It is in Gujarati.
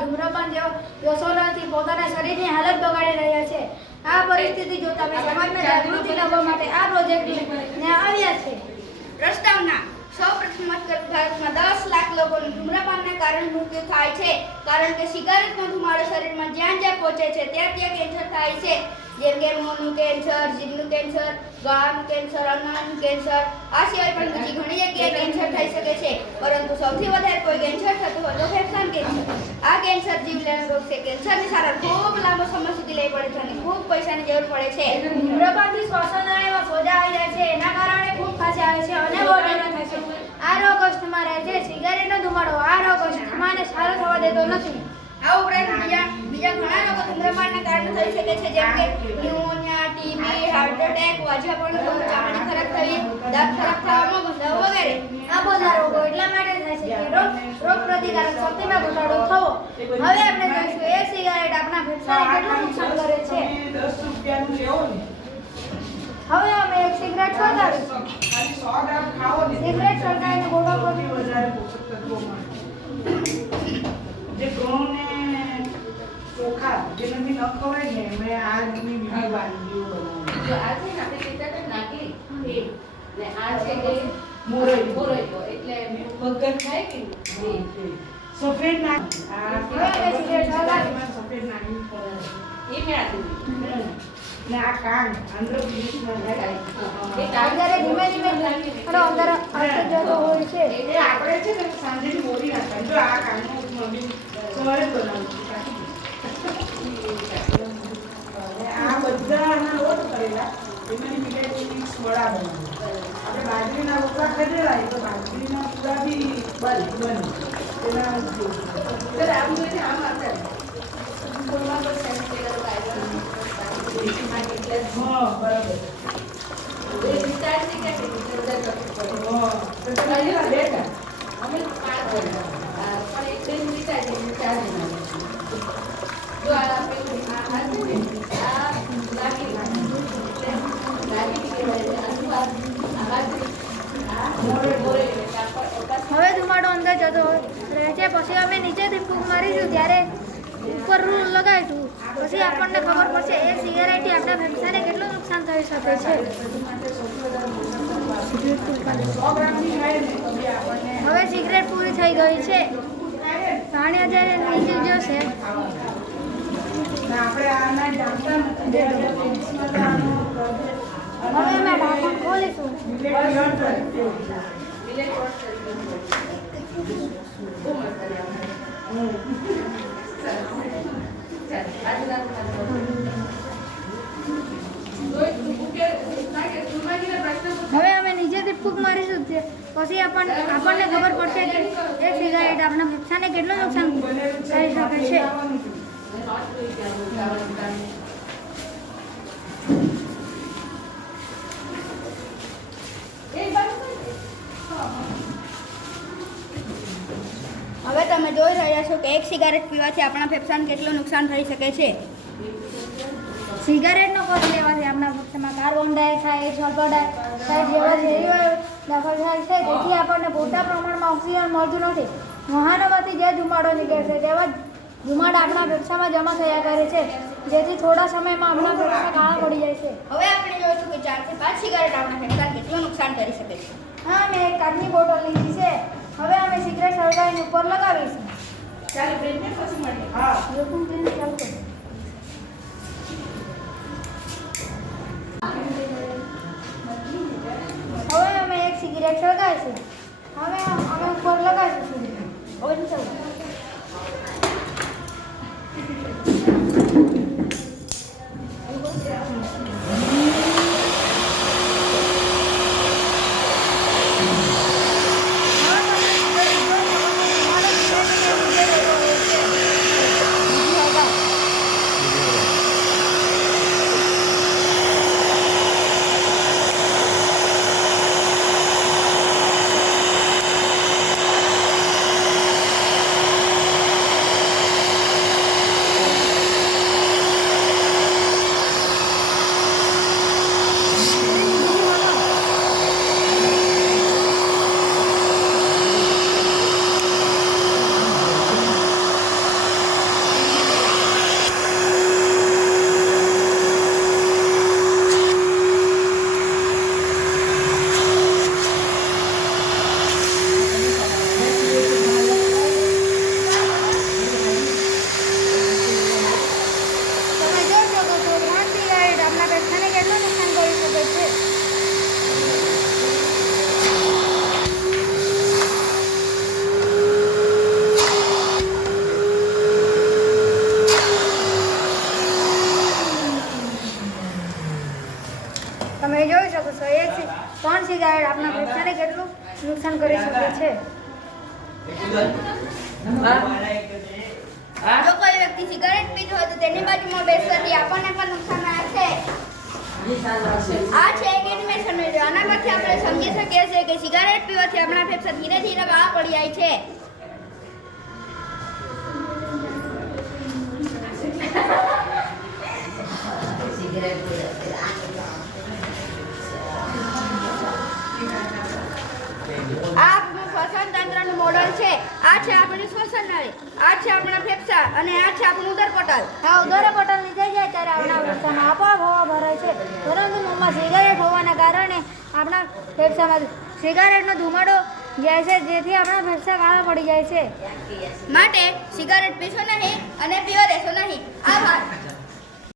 ધૂમ્રપાન જેવા વ્યસનોથી પોતાના શરીરની હાલત બગાડી રહ્યા છે। આ પરિસ્થિતિ જોતા અમે સમાજમાં જાગૃતિ લાવવા માટે આ પ્રોજેક્ટને આવ્યા છે। પ્રસ્તાવના સૌપ્રથમ ભારતમાં 10 લાખ લોકોનું ધૂમ્રપાનના કારણે મૃત્યુ થાય છે, કારણ કે સિગારેટનો ધુમાડો શરીરમાં જ્યાં જ્યાં પહોંચે છે ત્યાં કેન્સર થાય છે, જેમ કે મોંનું કેન્સર, જીભનું કેન્સર, ગળાનું કેન્સર, અન્નનું કેન્સર, આ સિવાય પણ બીજી ઘણી જગ્યાએ કેન્સર થઈ શકે છે, પરંતુ સૌથી વધારે કોઈ કેન્સર થતું હોય તો ફેફસાનું કેન્સર। આ કેન્સર જીવલેણ રોગ છે। કેન્સરની સારવાર ખૂબ લાંબો સમય સુધી લેવી પડે છે અને ખૂબ પૈસાની જરૂર પડે છે। ધૂમ્રપાનથી શ્વાસન નળીમાં સોજા આવી જાય છે, એના કારણે ખૂબ ખાંસી આવે છે અને બોલવાનું થાય છે। આ રોગ અસ્થમા રહે છે। સિગારેટનો ધુમાડો આ રોગ અસ્થમાને સારો થવા દેતો નથી। આ ઉપરાંત બીજા ઘણા રોગો ધૂમ્રપાનના કારણે થઈ શકે છે, જેમ કે ન્યુમોનિયા, ટીબી, હાર્ટ એટેક, વાજાપણું, ચામડી ખરાબ થવી, દાંત ખરાબ થવાનો બંધાવ વગેરે। આ બધા રોગો એટલા માટે થાય છે કે રોગ પ્રતિકારક શક્તિમાં ઘટાડો થવો। હવે આપણે જોઈશું એક સિગારેટ આપણા ફેફસાને કેટલું નુકસાન કરે છે। 10 રૂપિયાનું લેવો ને હવે અમે એક સિગરેટ સળગાવીશું। ખાલી 100 ગ્રામ ખાવો ને સિગરેટ સળગાવીને બોટલ પર વધારે પોષક તત્વો મળે। જે ઘઉં ને ચોખા જેનાથી ન ખવાય ને મેં આજની બીજી વાનગીઓ બનાવી। જો આ છે ને આપણે કીધા નાખી ને આ છે કે મોરઈ એટલે ભગત થાય કે નહીં? સફેદ નાખી સફેદ નાખી એ મેં આપી ને આ કાંગ આંધ્રપ્રદેશમાં એ કાગળ ધીમે ધીમે અંદર જતો હોય છે। એ આપણે છે ને સાંજેની મોડી નાખવાની। જો આ કાંગનો મમ્મી સવારે બનાવું છું અને આ બધાના લોટ કરેલા એમાંની મિલેટની મિક્સ વડા બનાવું। આપણે બાજરીના રોટલા ખાધેલા એ તો બાજરીના પૂરા બી બને એના સર આમ જોઈએ આમ આપતા સ્કૂલમાં પણ સેન્સ કેલા હા બરાબર એ વિચાર છે કે બધા હા તો તમે બેઠા અમે 5 પણ એક બેન વિચાર છે 4 જણા જો આ આપણે આ છે ને આ લાગી કે હવે ધુમાડો અંદર જતો રહે છે। પછી અમે નીચેથી ફૂંક મારીશું ત્યારે ઉપર લગાવીશું, પછી આપણને ખબર પડશે એ સિગારેટથી આપણા ફેફસાને કેટલું નુકસાન થઈ શકે છે। 100 ગ્રામની ખાય ને તો બી આપણને હવે સિગરેટ પૂરી થઈ ગઈ છે। પાણી જ્યારે નીચે જશે આપણે આના જાણતા નથી 2023માં હવે અમે ઢાંકણ ખોલીશું। હવે અમે નીચેથી ફૂંક મારીશું પછી આપણને ખબર પડશે કે એ સિગારેટ આપણા ફેફસાને કેટલું નુકસાન કરી શકે છે। હવે તમે જોઈ રહ્યા છો કે એક સિગારેટ પીવાથી આપણા ફેફસાને કેટલું નુકસાન થઈ શકે છે। સિગારેટનો કોષ લેવાથી આપણા ફેફસામાં કાર્બન ડાયોક્સાઇડ, સલ્ફર ડાયોક્સાઇડ જેવા ઝેરી વાયુ દાખલ થાય છે, તેથી આપણને પૂરતા પ્રમાણમાં ઓક્સિજન મળતું નથી। વાહનોમાંથી જે ધુમાડો નીકળે છે તેવા ધુમાડા આપણા ફેફસામાં જમા થયા કરે છે, જેથી થોડા સમયમાં આપણા ફેફસા કાળા પડી જાય છે। હવે આપણે જોઈશું કે 4 થી 5 સિગારેટ આપણા ફેફસાને કેટલું નુકસાન કરી શકે છે। હા, મેં એક કાચની બોટલ લીધી છે। હવે અમે સિગરેટ સળગાવીને ઉપર લગાવીશું। ચાલો બેનને પછી મળીએ। હા લોકો ચાલુ કરો। હવે અમે એક સિગરેટ સળગાવીશું। હવે અમે ઉપર લગાવીશું સિગરેટ। હવે ચાલો નુકસાન કરી શકે છે. જો કોઈ વ્યક્તિ સિગારેટ પીતો હોય તો તેની બાજુમાં બેસવાથી આપણને પણ નુકસાન આવે છે. આ છે એક એનિમેશન વિડિયો. આના પરથી આપણે સમજી શકીએ છીએ કે સિગારેટ પીવાથી આપણા ફેફસા ધીરે ધીરે બહાર પડી જાય છે. આ આપણું શ્વસન તંત્રનું મોડલ છે. આ છે આપણી શ્વસન નળી, આ છે આપણા ફેફસા અને આ છે આપણું ઉદરપટલ. આ ઉદરપટલ નીચે જાય ત્યારે આપણા ફેફસામાં આપોઆપ હવા ભરાય છે. પરંતુ મોંમાં સિગારેટ હોવાના કારણે આપણા ફેફસામાં સિગારેટનો ધુમાડો જાય છે, જેથી આપણા ફેફસા કાળા પડી જાય છે. માટે સિગારેટ પીશો નહીં અને પીવા દેશો નહીં. આભાર.